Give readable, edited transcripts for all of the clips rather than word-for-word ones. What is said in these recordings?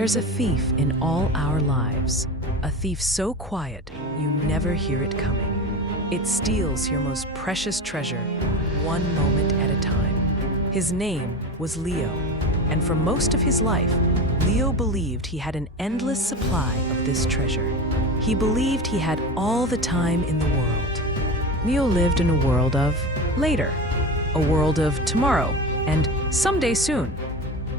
There's a thief in all our lives, a thief so quiet you never hear it coming. It steals your most precious treasure, one moment at a time. His name was Leo, and for most of his life, Leo believed he had an endless supply of this treasure. He believed he had all the time in the world. Leo lived in a world of later, a world of tomorrow, and someday soon.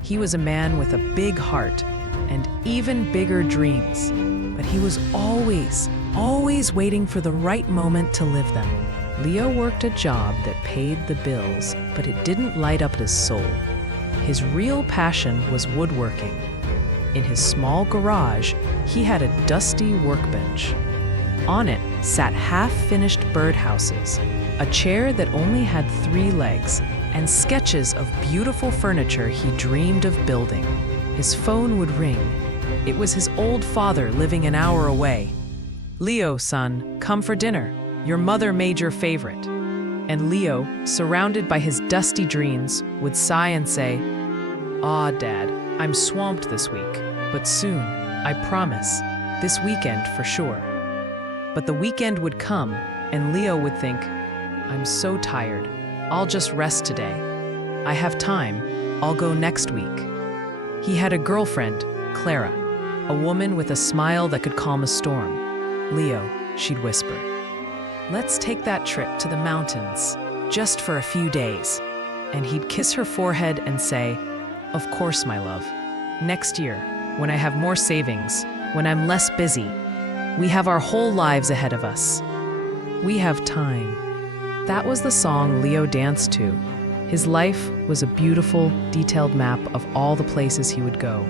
He was a man with a big heart and even bigger dreams, but he was always waiting for the right moment to live them. Leo worked a job that paid the bills, but it didn't light up his soul. His real passion was woodworking. In his small garage, he had a dusty workbench. On it sat half-finished birdhouses, a chair that only had 3 legs, and sketches of beautiful furniture he dreamed of building. His phone would ring. It was his old father living an hour away. "Leo, son, come for dinner. Your mother made your favorite." And Leo, surrounded by his dusty dreams, would sigh and say, "Ah, Dad, I'm swamped this week, but soon, I promise, this weekend for sure." But the weekend would come, and Leo would think, "I'm so tired. I'll just rest today. I have time. I'll go next week." He had a girlfriend, Clara, a woman with a smile that could calm a storm. "Leo," she'd whisper, "let's take that trip to the mountains, just for a few days." And he'd kiss her forehead and say, "Of course, my love. Next year, when I have more savings, when I'm less busy, we have our whole lives ahead of us. We have time." That was the song Leo danced to. His life was a beautiful, detailed map of all the places he would go.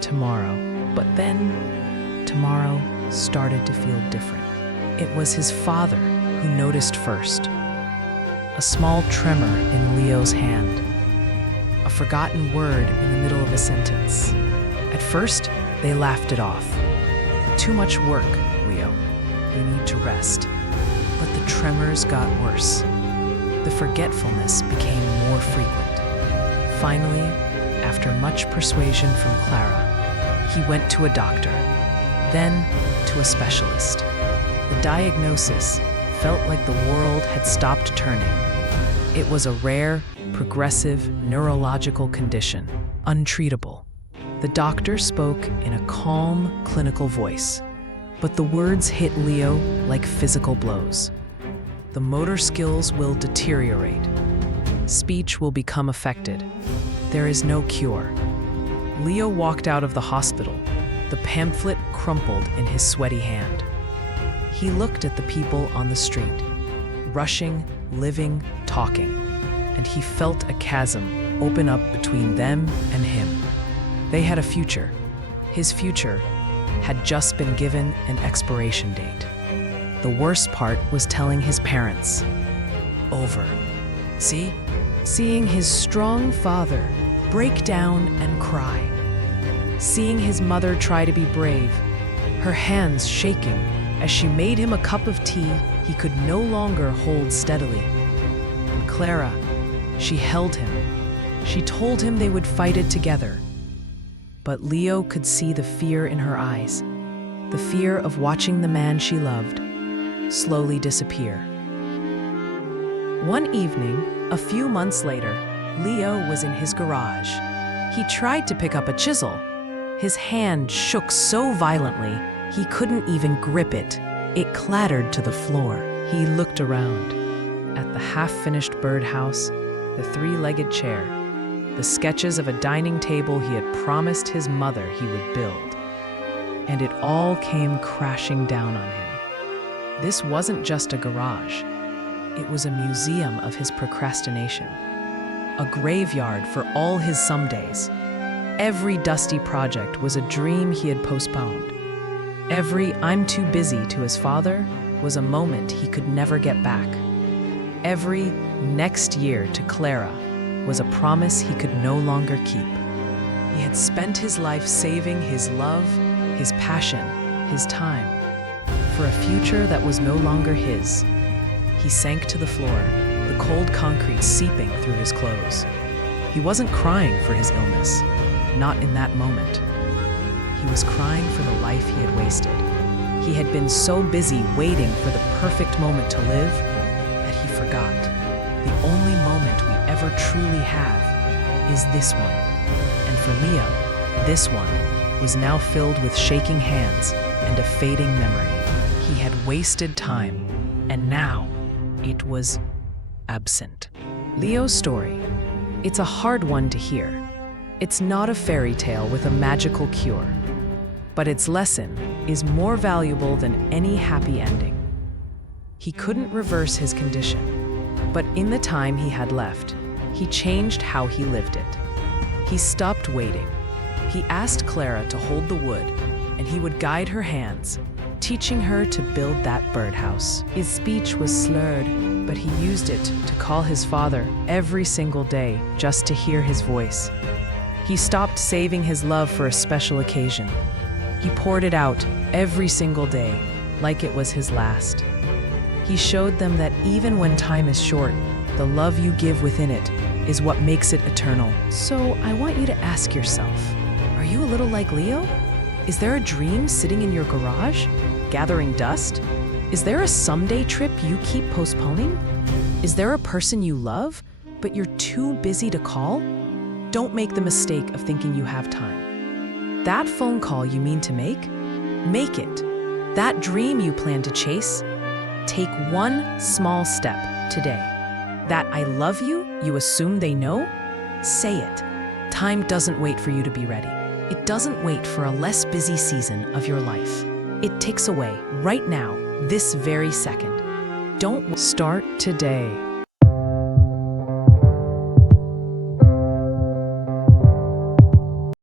Tomorrow. But then, tomorrow started to feel different. It was his father who noticed first. A small tremor in Leo's hand. A forgotten word in the middle of a sentence. At first, they laughed it off. "Too much work, Leo. You need to rest." But the tremors got worse. The forgetfulness became more frequent. Finally, after much persuasion from Clara, he went to a doctor, then to a specialist. The diagnosis felt like the world had stopped turning. It was a rare, progressive neurological condition, untreatable. The doctor spoke in a calm, clinical voice, but the words hit Leo like physical blows. The motor skills will deteriorate. Speech will become affected. There is no cure. Leo walked out of the hospital, the pamphlet crumpled in his sweaty hand. He looked at the people on the street, rushing, living, talking, and he felt a chasm open up between them and him. They had a future. His future had just been given an expiration date. The worst part was telling his parents. Over. See? Seeing his strong father break down and cry. Seeing his mother try to be brave, her hands shaking as she made him a cup of tea he could no longer hold steadily. And Clara, she held him. She told him they would fight it together. But Leo could see the fear in her eyes, the fear of watching the man she loved slowly disappear. One evening, a few months later, Leo was in his garage. He tried to pick up a chisel. His hand shook so violently, he couldn't even grip it. It clattered to the floor. He looked around at the half-finished birdhouse, the 3-legged chair, the sketches of a dining table he had promised his mother he would build. And it all came crashing down on him. This wasn't just a garage. It was a museum of his procrastination, a graveyard for all his somedays. Every dusty project was a dream he had postponed. Every "I'm too busy" to his father was a moment he could never get back. Every "next year" to Clara was a promise he could no longer keep. He had spent his life saving his love, his passion, his time, for a future that was no longer his. He sank to the floor, the cold concrete seeping through his clothes. He wasn't crying for his illness, not in that moment. he was crying for the life he had wasted. He had been so busy waiting for the perfect moment to live that he forgot. The only moment we ever truly have is this one. And for Leo, this one was now filled with shaking hands and a fading memory. He had wasted time, and now it was absent. Leo's story. It's a hard one to hear. It's not a fairy tale with a magical cure, but its lesson is more valuable than any happy ending. He couldn't reverse his condition, but in the time he had left, he changed how he lived it. He stopped waiting. He asked Clara to hold the wood, and he would guide her hands, teaching her to build that birdhouse. His speech was slurred, but he used it to call his father every single day just to hear his voice. He stopped saving his love for a special occasion. He poured it out every single day, like it was his last. He showed them that even when time is short, the love you give within it is what makes it eternal. So I want you to ask yourself, are you a little like Leo? Is there a dream sitting in your garage, gathering dust? Is there a someday trip you keep postponing? Is there a person you love, but you're too busy to call? Don't make the mistake of thinking you have time. That phone call you mean to make it. That dream you plan to chase, take one small step today. That I love you, you assume they know? Say it. Time doesn't wait for you to be ready. It doesn't wait for a less busy season of your life. It ticks away right now, this very second. Don't start today.